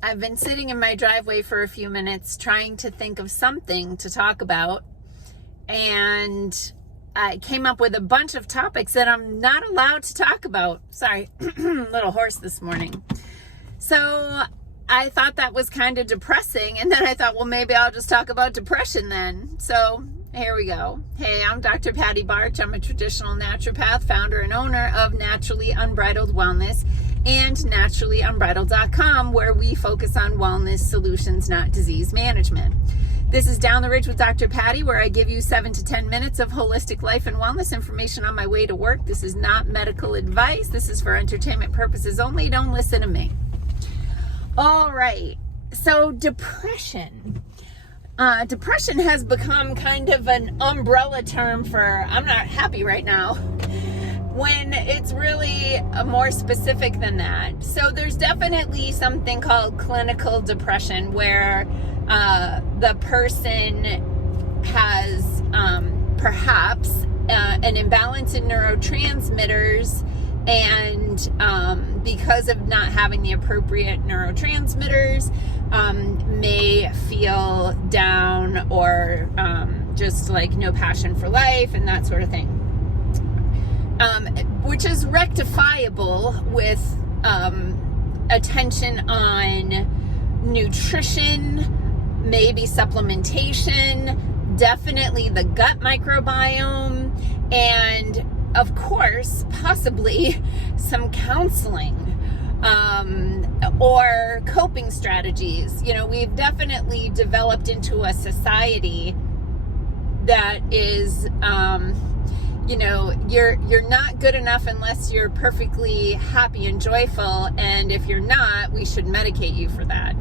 I've been sitting in my driveway for a few minutes trying to think of something to talk about, and I came up with a bunch of topics that I'm not allowed to talk about. Sorry, little hoarse this morning. So I thought that was kind of depressing, and then I thought, well, maybe I'll just talk about depression then. So here we go. Hey, I'm Dr. Patty Barch. I'm a traditional naturopath, founder and owner of Naturally Unbridled Wellness and naturallyunbridled.com, where we focus on wellness solutions, not disease management. This is Down the Ridge with Dr. Patty, where I give you 7 to 10 minutes of holistic life and wellness information on my way to work. This is not medical advice. This is for entertainment purposes only. Don't listen to me. All right. So depression. Depression has become kind of an umbrella term for I'm not happy right now, when it's really more specific than that. So there's definitely something called clinical depression, where the person has perhaps an imbalance in neurotransmitters, and because of not having the appropriate neurotransmitters, may feel down or just like no passion for life and that sort of thing. Which is rectifiable with attention on nutrition, maybe supplementation, definitely the gut microbiome, and of course, possibly some counseling or coping strategies. You know, we've definitely developed into a society that is you're not good enough unless you're perfectly happy and joyful, and if you're not, we should medicate you for that.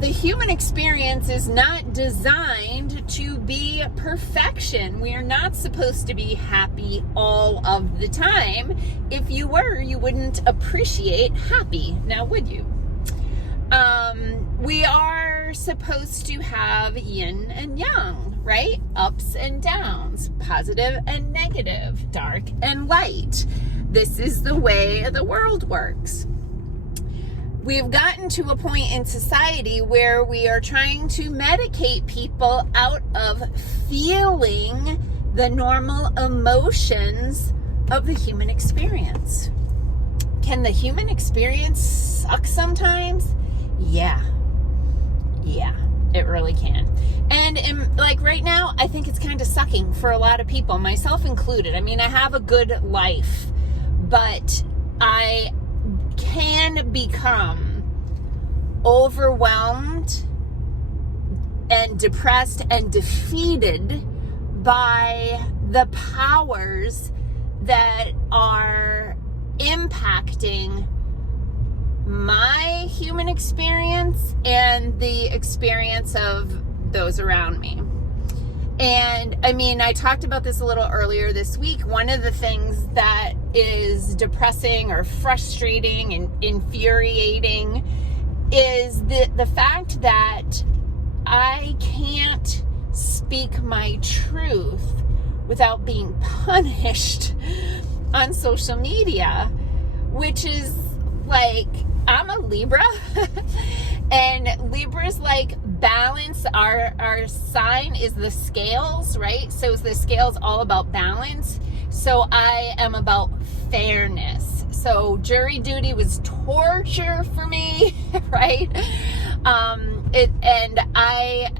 The human experience is not designed to be perfection. We are not supposed to be happy all of the time. If you were, you wouldn't appreciate happy, now would you? We are supposed to have yin and yang, right? Ups and downs, positive and negative, dark and light. This is the way the world works. We've gotten to a point in society where we are trying to medicate people out of feeling the normal emotions of the human experience. Can the human experience suck sometimes? Yeah, it really can. And like right now, I think it's kind of sucking for a lot of people, myself included. I mean, I have a good life, but I can become overwhelmed and depressed and defeated by the powers that are impacting my human experience and the experience of those around me. And I mean, I talked about this a little earlier this week. One of the things that is depressing or frustrating and infuriating is the fact that I can't speak my truth without being punished on social media, which is like, I'm a Libra, and Libra's like balance. Our sign is the scales, right? So the scales all about balance. So I am about fairness. So jury duty was torture for me, right?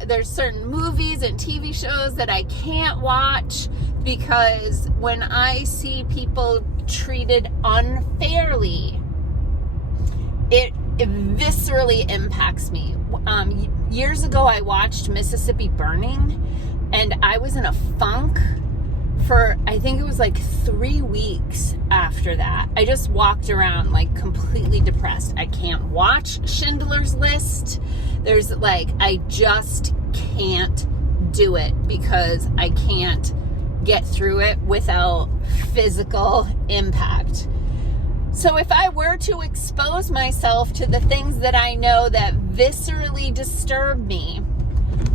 There's certain movies and TV shows that I can't watch because when I see people treated unfairly, it viscerally impacts me. Years ago, I watched Mississippi Burning, and I was in a funk for, I think it was like 3 weeks after that. I just walked around like completely depressed. I can't watch Schindler's List. I just can't do it because I can't get through it without physical impact. So if I were to expose myself to the things that I know that viscerally disturb me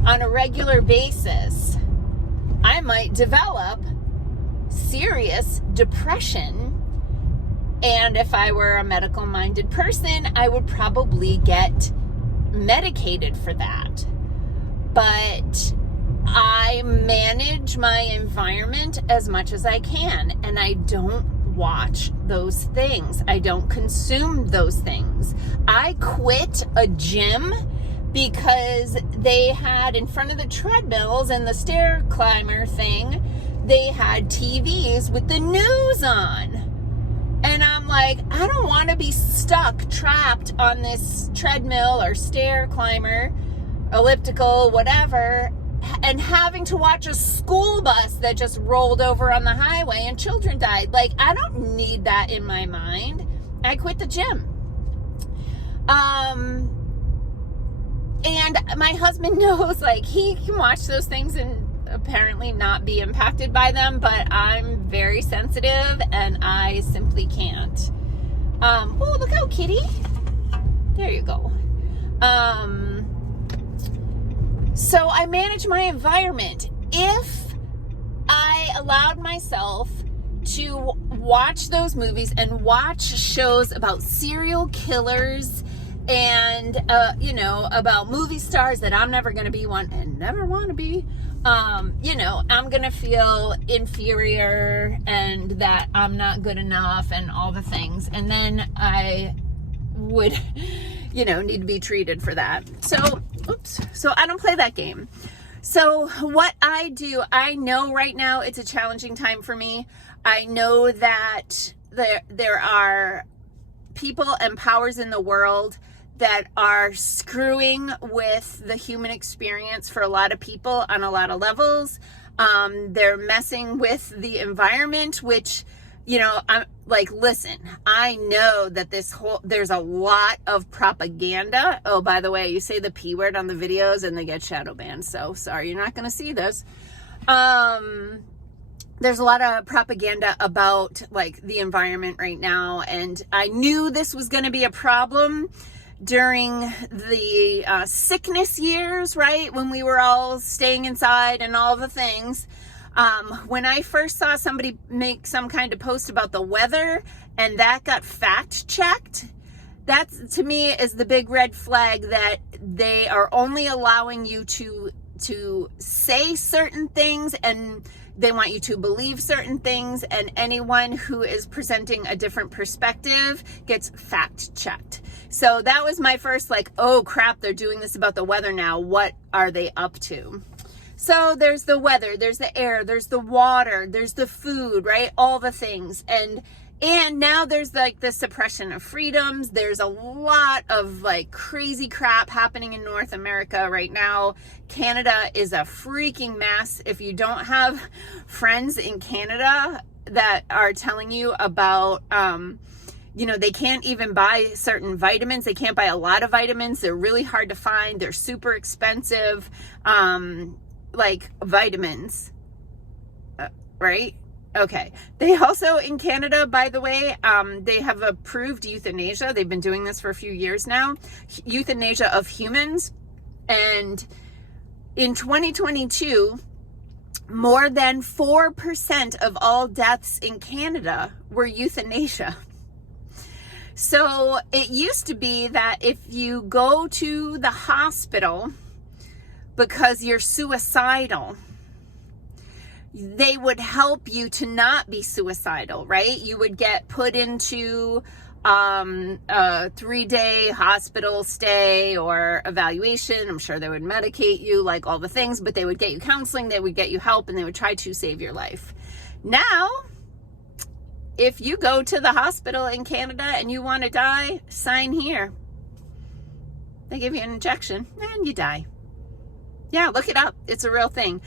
on a regular basis, I might develop serious depression And if I were a medical-minded person, I would probably get medicated for that. But I manage my environment as much as I can, and I don't watch those things. I don't consume those things. I quit a gym because they had, in front of the treadmills and the stair climber thing, they had TVs with the news on. And I'm like, I don't want to be stuck, trapped on this treadmill or stair climber, elliptical, whatever, and having to watch a school bus that just rolled over on the highway and children died. Like, I don't need that in my mind. I quit the gym. And my husband knows, like, he can watch those things and apparently not be impacted by them, but I'm very sensitive and I simply can't. Oh, look out, kitty. There you go. So I manage my environment. If I allowed myself to watch those movies and watch shows about serial killers and, about movie stars that I'm never going to be one and never want to be, I'm going to feel inferior and that I'm not good enough and all the things. And then I would, need to be treated for that. So I don't play that game. So what I do, I know right now it's a challenging time for me. I know that there are people and powers in the world that are screwing with the human experience for a lot of people on a lot of levels. They're messing with the environment, which, I'm like, listen, I know that there's a lot of propaganda. Oh, by the way, you say the P word on the videos and they get shadow banned. So sorry, you're not going to see this. There's a lot of propaganda about like the environment right now. And I knew this was going to be a problem during the sickness years, right? When we were all staying inside and all the things. When I first saw somebody make some kind of post about the weather and that got fact checked, that to me is the big red flag that they are only allowing you to say certain things and they want you to believe certain things, and anyone who is presenting a different perspective gets fact checked. So that was my first oh crap, they're doing this about the weather now. What are they up to? So there's the weather, there's the air, there's the water, there's the food, right? All the things. And now there's the suppression of freedoms. There's a lot of crazy crap happening in North America right now. Canada is a freaking mess. If you don't have friends in Canada that are telling you about, they can't even buy certain vitamins. They can't buy a lot of vitamins. They're really hard to find. They're super expensive. Vitamins, right? Okay. They also, in Canada, by the way, they have approved euthanasia. They've been doing this for a few years now. Euthanasia of humans. And in 2022, more than 4% of all deaths in Canada were euthanasia. So it used to be that if you go to the hospital because you're suicidal, they would help you to not be suicidal, right? You would get put into a 3-day hospital stay or evaluation. I'm sure they would medicate you, all the things, but they would get you counseling, they would get you help, and they would try to save your life. Now, if you go to the hospital in Canada and you want to die, sign here. They give you an injection and you die. Yeah, look it up. It's a real thing.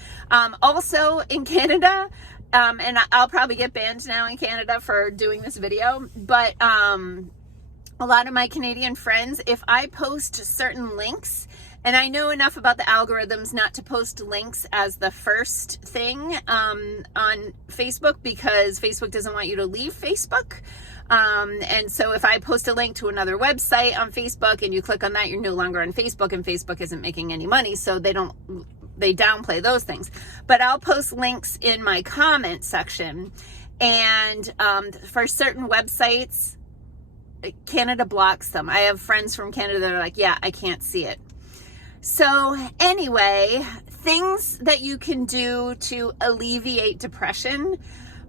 Also in Canada, and I'll probably get banned now in Canada for doing this video, but a lot of my Canadian friends, if I post certain links, and I know enough about the algorithms not to post links as the first thing on Facebook, because Facebook doesn't want you to leave Facebook. And so if I post a link to another website on Facebook and you click on that, you're no longer on Facebook, and Facebook isn't making any money. So they downplay those things. But I'll post links in my comment section. And for certain websites, Canada blocks them. I have friends from Canada that are like, yeah, I can't see it. So anyway, things that you can do to alleviate depression: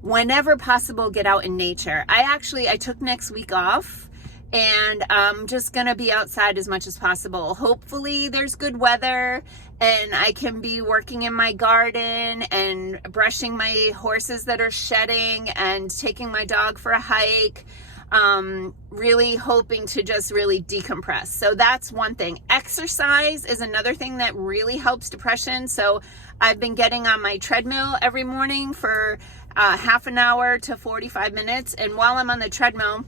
whenever possible, get out in nature. I took next week off, and I'm just gonna be outside as much as possible. Hopefully there's good weather and I can be working in my garden and brushing my horses that are shedding and taking my dog for a hike. Really hoping to just really decompress. So that's one thing. Exercise is another thing that really helps depression. So I've been getting on my treadmill every morning for half an hour to 45 minutes. And while I'm on the treadmill,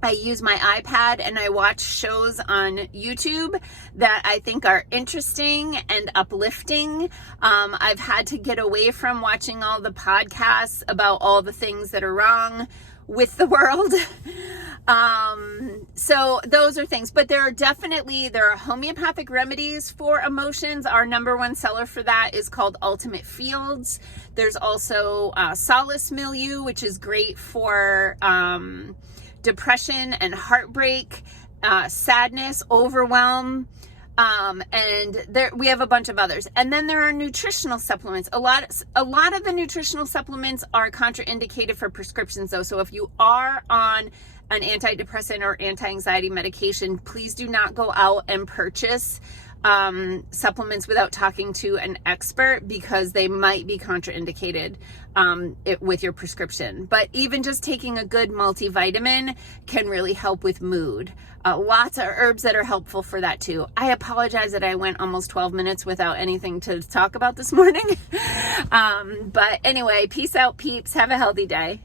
I use my iPad and I watch shows on YouTube that I think are interesting and uplifting. I've had to get away from watching all the podcasts about all the things that are wrong with the world. So those are things, but there are homeopathic remedies for emotions. Our number one seller for that is called Ultimate Fields. There's also Solace Milieu, which is great for depression and heartbreak, sadness, overwhelm. We have a bunch of others. And then there are nutritional supplements. A lot of the nutritional supplements are contraindicated for prescriptions though. So if you are on an antidepressant or anti-anxiety medication, please do not go out and purchase supplements without talking to an expert, because they might be contraindicated with your prescription. But even just taking a good multivitamin can really help with mood. Lots of herbs that are helpful for that too. I apologize that I went almost 12 minutes without anything to talk about this morning. But anyway, peace out, peeps. Have a healthy day.